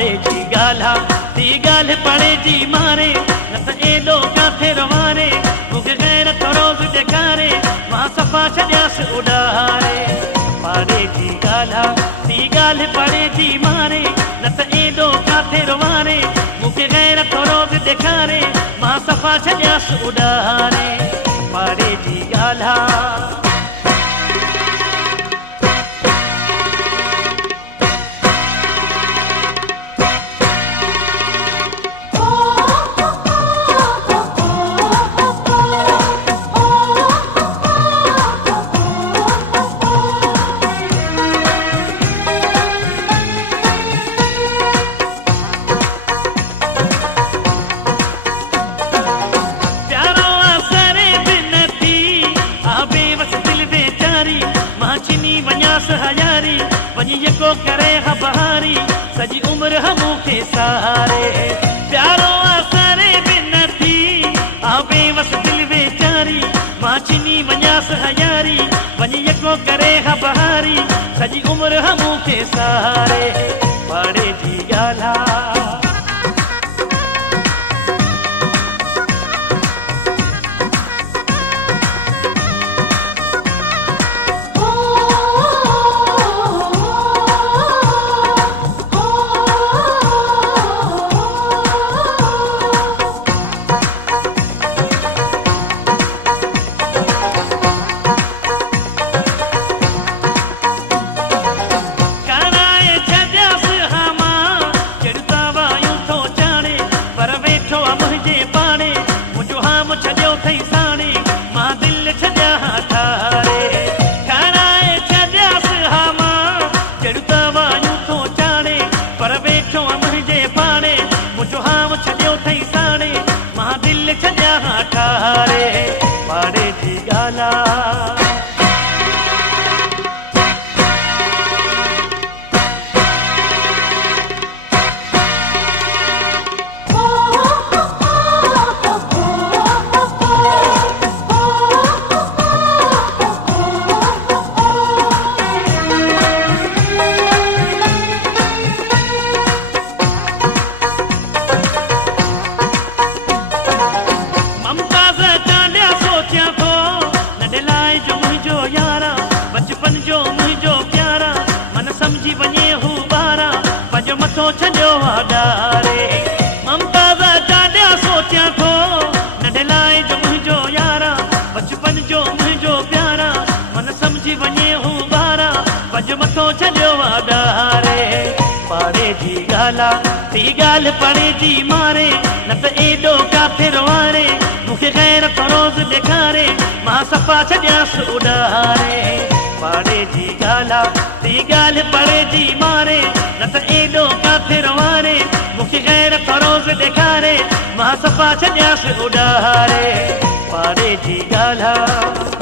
पाड़े जी गाल्हा ती गाल्हि पड़े जी मारे न त एॾो काथे रवारे मूंखे गैरत रोज़ ॾेखारे मां सफ़ा छॾियासि उॾारे पाड़े जी गाल्हा ती गाल्हि पड़े जी मारे न त एॾो काथे रवारे मूंखे गैरत रोज़ ॾेखारे मां सफ़ा छॾियासि उॾारे पाड़े जी गाल्हा हजारी वञी यको करे बहारी सॼी उम्र मूंखे सहारे प्यारो असरे बि न थी आ बेवस दिल वेचारी मां छिनी वञासि हजारी वञी यको करे बहारी सॼी उम्र मूंखे सहारे पाड़े जी गाल्हा पाड़े जी गाल्हा समझी वञे हू ॿारा पंहिंजो मथो छॾियो डारे ममता जा ॾाढा सोचियां थो नंढे लाइ जो मुंहिंजो यारा बचपन जो मुंहिंजो प्यारा मन समझी वञे हू ॿारा पंहिंजो मथो छॾियो डारे पाड़े जी गाल्हा ती ॻाल्हि पड़े जी मारे न त एॾो काथे रवारे मूंखे गैरत रोज़ ॾेखारे मां सफ़ा छॾियासि उॾारे पाड़े जी गाल्हा ती ॻाल्हि पड़े जी मारे न त एॾो काथे रवारे मूंखे गैरत रोज़ ॾेखारे मां सफ़ा छॾियासि उॾारे पाड़े जी गाल्हा